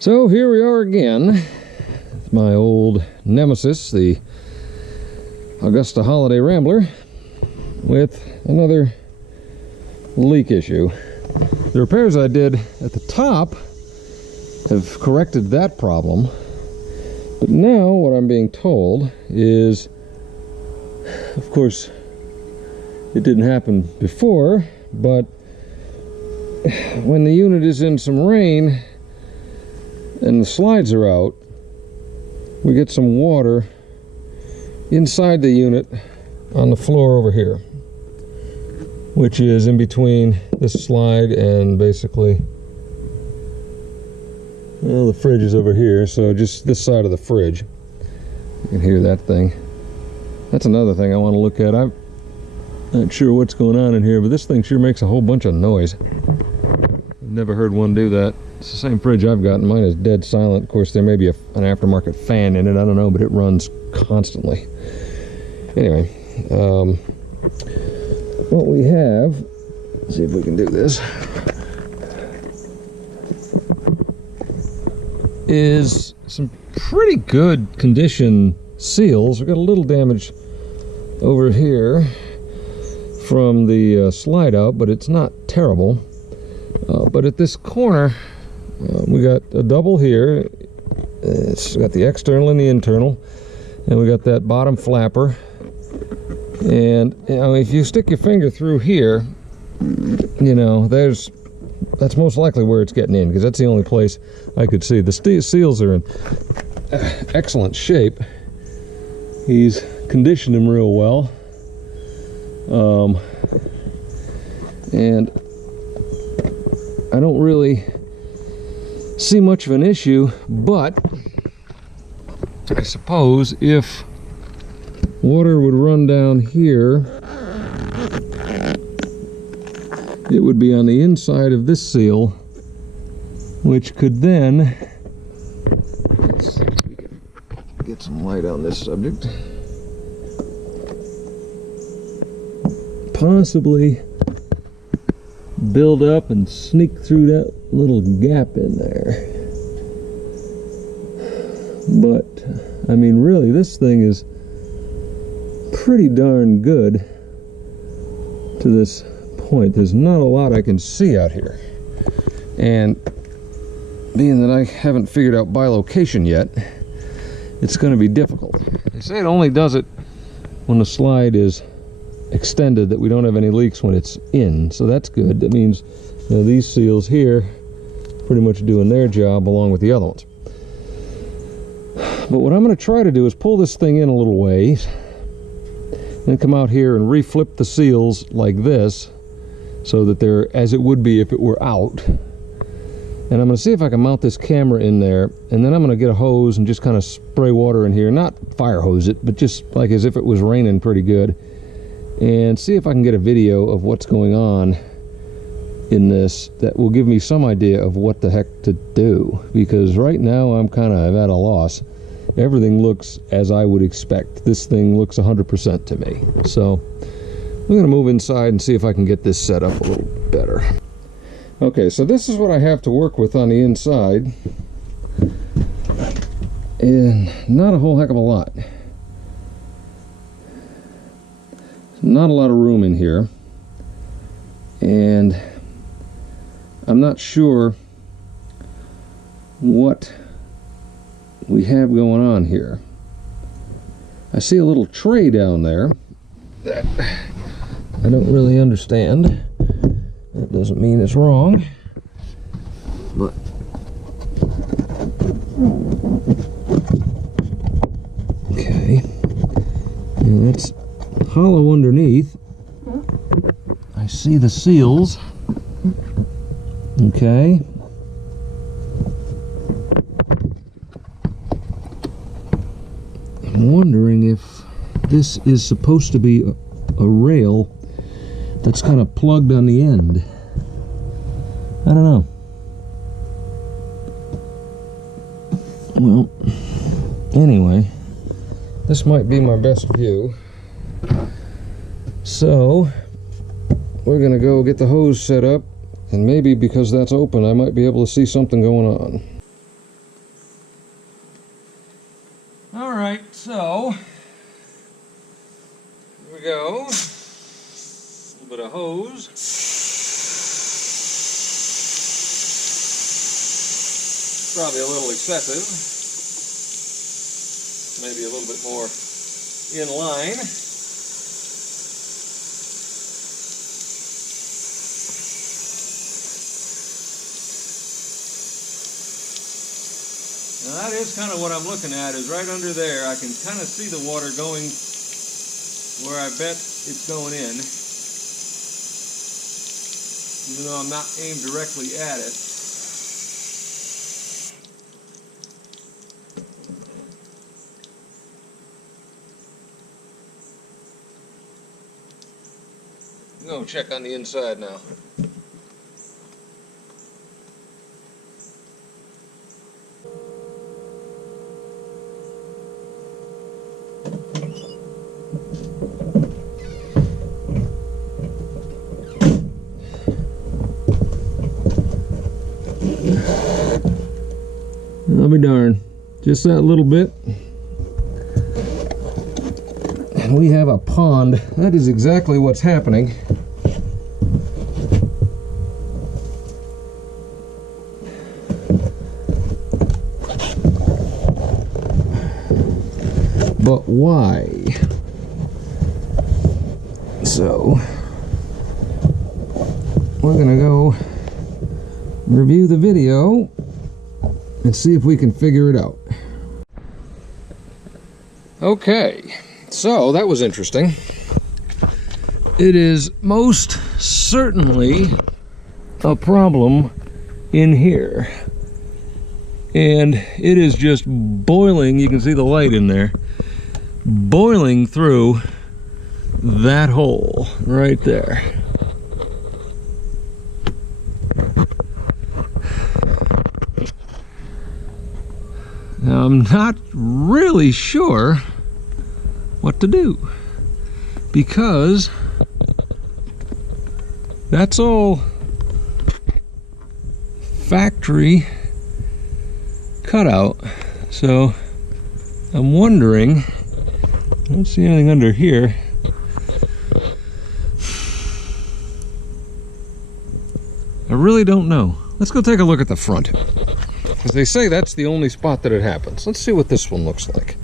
So here we are again, my old nemesis, the Augusta Holiday Rambler, with another leak issue. The repairs I did at the top have corrected that problem, but now what I'm being told is, of course, it didn't happen before, but when the unit is in some rain and the slides are out, we get some water inside the unit on the floor over here, which is in between this slide and basically, well, the fridge is over here, so just this side of the fridge. You can hear that thing. That's another thing I want to look at. I'm not sure what's going on in here, but this thing sure makes a whole bunch of noise. I've never heard one do that. It's the same fridge I've got, and mine is dead silent. Of course, there may be an aftermarket fan in it, I don't know, but it runs constantly. Anyway, what we have, let's see if we can do this, is some pretty good condition seals. We've got a little damage over here from the slide out, but it's not terrible. But at this corner, we got a double here. It's got the external and the internal, and we got that bottom flapper. And you know, if you stick your finger through here, you know, that's most likely where it's getting in, because that's the only place I could see. The seals are in excellent shape. He's conditioned them real well. And I don't really see much of an issue, but I suppose if water would run down here, it would be on the inside of this seal, which could then, let's see if we can get some light on this subject, possibly build up and sneak through that little gap in there. But I mean, really, this thing is pretty darn good to this point. There's not a lot I can see out here, and being that I haven't figured out bilocation yet, it's going to be difficult. They say it only does it when the slide is extended, that we don't have any leaks when it's in, so that's good. That means, you know, these seals here pretty much doing their job along with the other ones. But what I'm going to try to do is pull this thing in a little ways, then come out here and reflip the seals like this, so that they're as it would be if it were out. And I'm going to see if I can mount this camera in there, and then I'm going to get a hose and just kind of spray water in here, not fire hose it, but just like as if it was raining pretty good, and see if I can get a video of what's going on in this that will give me some idea of what the heck to do, because right now I'm kind of at a loss. Everything looks as I would expect. This thing looks 100% to me. So I'm going to move inside and see if I can get this set up a little better. Okay, so this is what I have to work with on the inside, and not a whole heck of a lot. Not a lot of room in here, and I'm not sure what we have going on here. I see a little tray down there that I don't really understand. That doesn't mean it's wrong, but okay, and it's hollow underneath. I see the seals. Okay. I'm wondering if this is supposed to be a rail that's kind of plugged on the end. I don't know. Well, anyway, this might be my best view. So we're gonna go get the hose set up, and maybe because that's open I might be able to see something going on. Alright, so here we go. A little bit of hose. Probably a little excessive. Maybe a little bit more in line. Now that is kind of what I'm looking at, is right under there. I can kind of see the water going where I bet it's going in. Even though I'm not aimed directly at it. I'm going to check on the inside now. I'll be darned. Just that little bit. And we have a pond. That is exactly what's happening. But why? So, we're gonna go review the video and see if we can figure it out. Okay, so that was interesting. It is most certainly a problem in here. And it is just boiling, you can see the light in there, boiling through that hole right there. Now, I'm not really sure what to do, because that's all factory cutout. So I'm wondering, I don't see anything under here. I really don't know. Let's go take a look at the front, because they say that's the only spot that it happens. Let's see what this one looks like.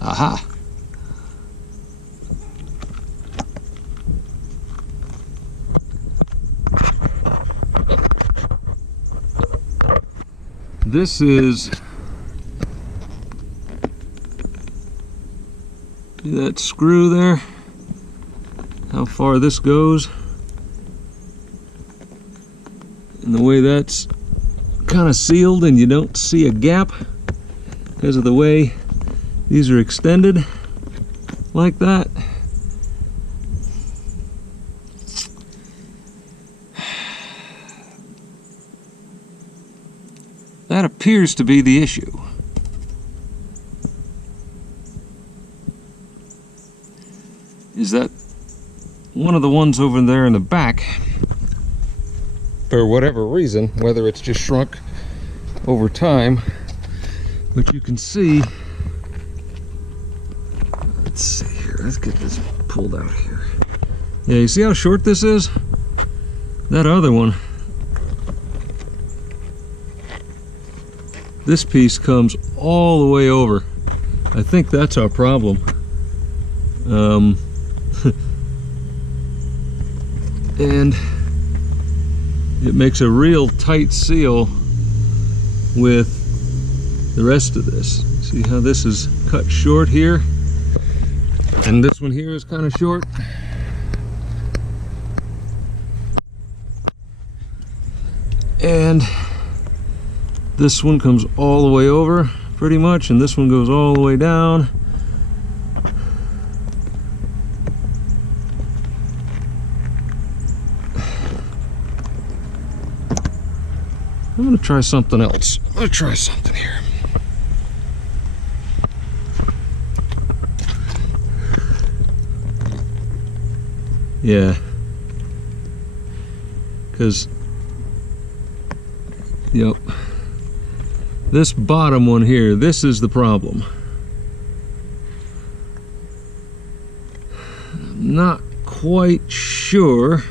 Aha! This is, see that screw there? How far this goes, and the way that's kind of sealed, and you don't see a gap because of the way these are extended like that. That appears to be the issue. Is that one of the ones over there in the back, for whatever reason, whether it's just shrunk over time, but you can see, let's see here, let's get this pulled out here. Yeah, you see how short this is? That other one, this piece comes all the way over. I think that's our problem. And it makes a real tight seal with the rest of this. See how this is cut short here? And this one here is kind of short. And this one comes all the way over pretty much, and this one goes all the way down. I'm gonna try something else. I'm gonna try something here. Yeah, because Yep. This bottom one here, this is the problem. I'm not quite sure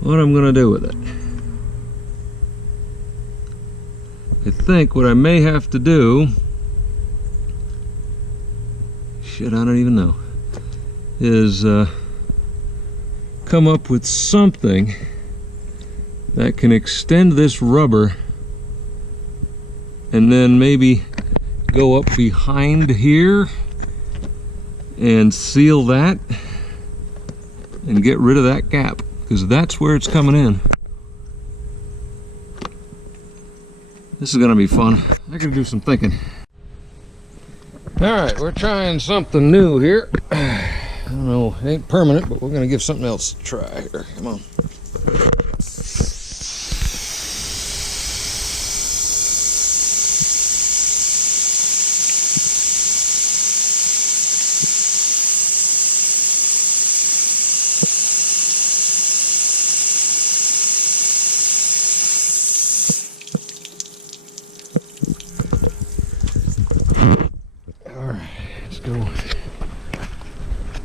what I'm gonna do with it. I think what I may have to do, shit, I don't even know, is come up with something that can extend this rubber and then maybe go up behind here and seal that and get rid of that gap, because that's where it's coming in. This is gonna be fun. I gotta do some thinking. All right, we're trying something new here. I don't know, it ain't permanent, but we're gonna give something else a try here. Come on.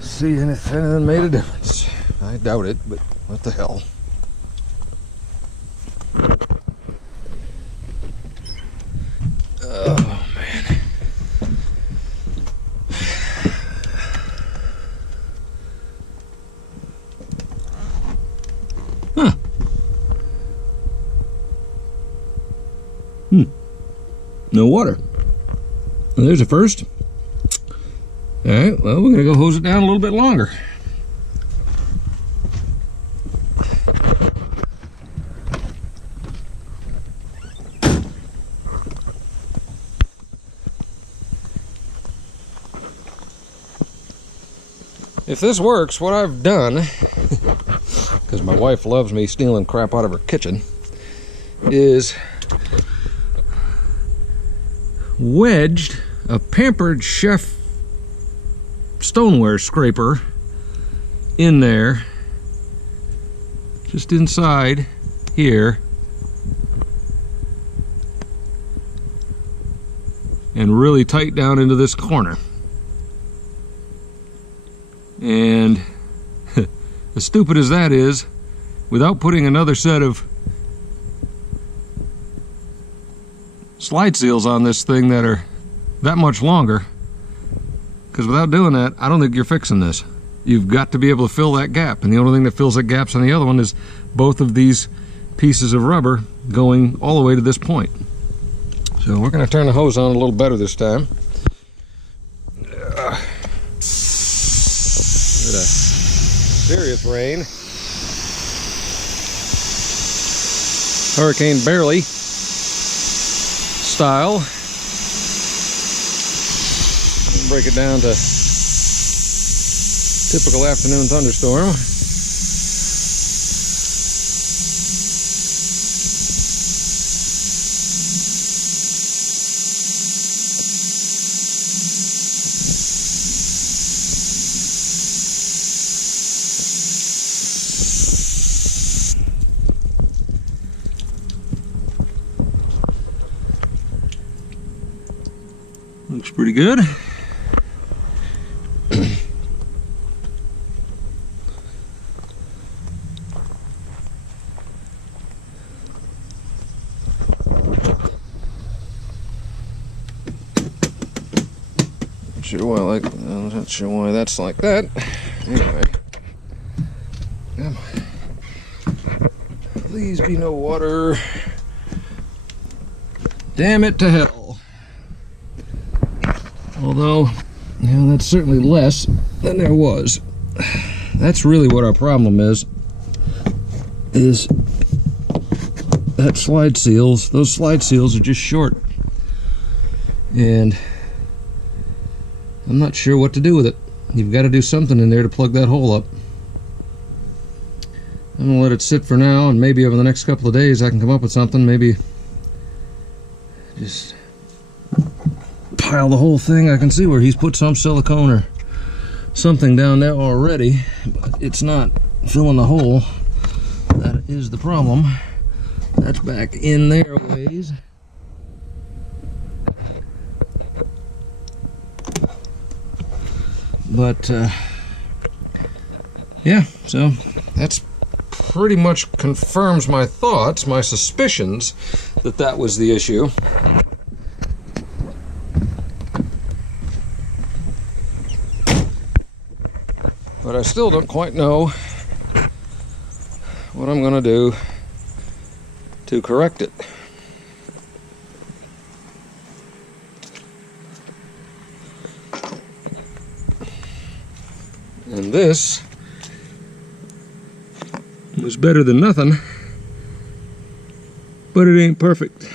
See if anything made a difference. I doubt it, but what the hell. Oh man. Huh. No water. Well, there's a first. All right, well, we're gonna go hose it down a little bit longer. If this works, what I've done, because my wife loves me stealing crap out of her kitchen, is wedged a Pampered Chef stoneware scraper in there, just inside here, and really tight down into this corner. And as stupid as that is, without putting another set of slide seals on this thing that are that much longer, because without doing that, I don't think you're fixing this. You've got to be able to fill that gap, and the only thing that fills that gaps on the other one is both of these pieces of rubber going all the way to this point. So we're going to turn the hose on a little better this time. Bit of serious rain. Hurricane Barely style. Break it down to typical afternoon thunderstorm. Looks pretty good. I'm not sure why that's like that. Anyway, come on. Please be no water. Damn it to hell. Although, yeah, that's certainly less than there was. That's really what our problem is that slide seals. Those slide seals are just short, and I'm not sure what to do with it. You've got to do something in there to plug that hole up. I'm gonna let it sit for now, and maybe over the next couple of days I can come up with something. Maybe just pile the whole thing. I can see where he's put some silicone or something down there already, but it's not filling the hole. That is the problem. That's back in there a ways. But yeah, so that's pretty much confirms my thoughts, my suspicions that that was the issue. But I still don't quite know what I'm gonna do to correct it. And this was better than nothing, but it ain't perfect.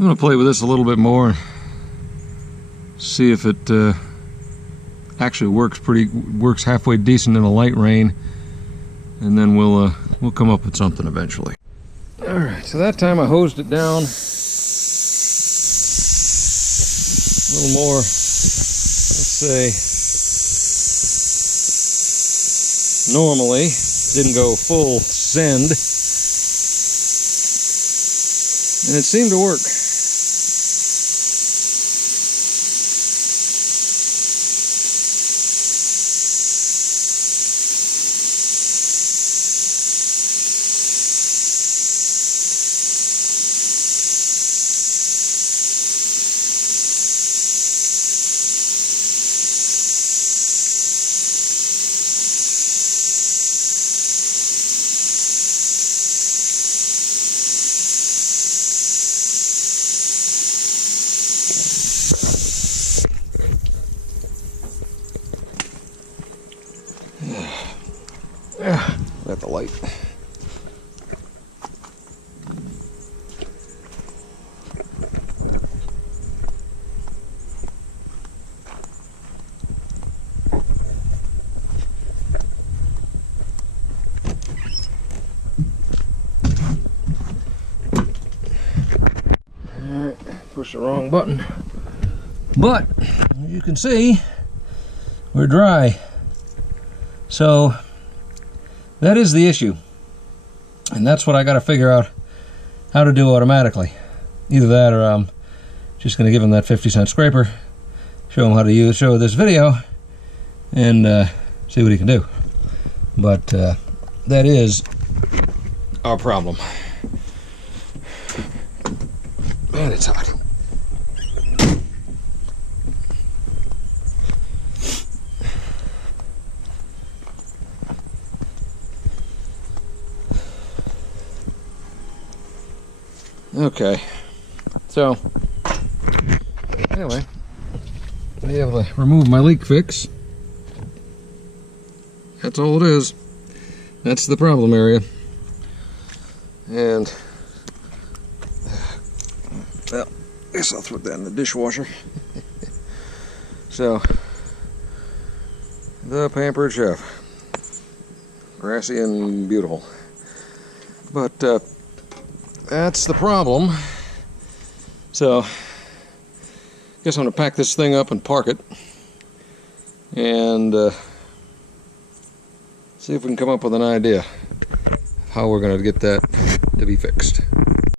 I'm going to play with this a little bit more, see if it actually works halfway decent in a light rain, and then we'll come up with something eventually. All right, so that time I hosed it down a little more, let's say, normally. Didn't go full send, and it seemed to work. At the light. Alright, push the wrong button. But, as you can see, we're dry. So, that is the issue, and that's what I got to figure out how to do automatically. Either that, or I'm just going to give him that 50-cent scraper, show him how to show this video, and see what he can do. But that is our problem. Man, it's hot. Okay, so anyway, I'll be able to remove my leak fix. That's all it is. That's the problem area. And, well, I guess I'll throw that in the dishwasher. So, the Pampered Chef. Grassy and beautiful. But, that's the problem. So, I guess I'm going to pack this thing up and park it. And see if we can come up with an idea of how we're going to get that to be fixed.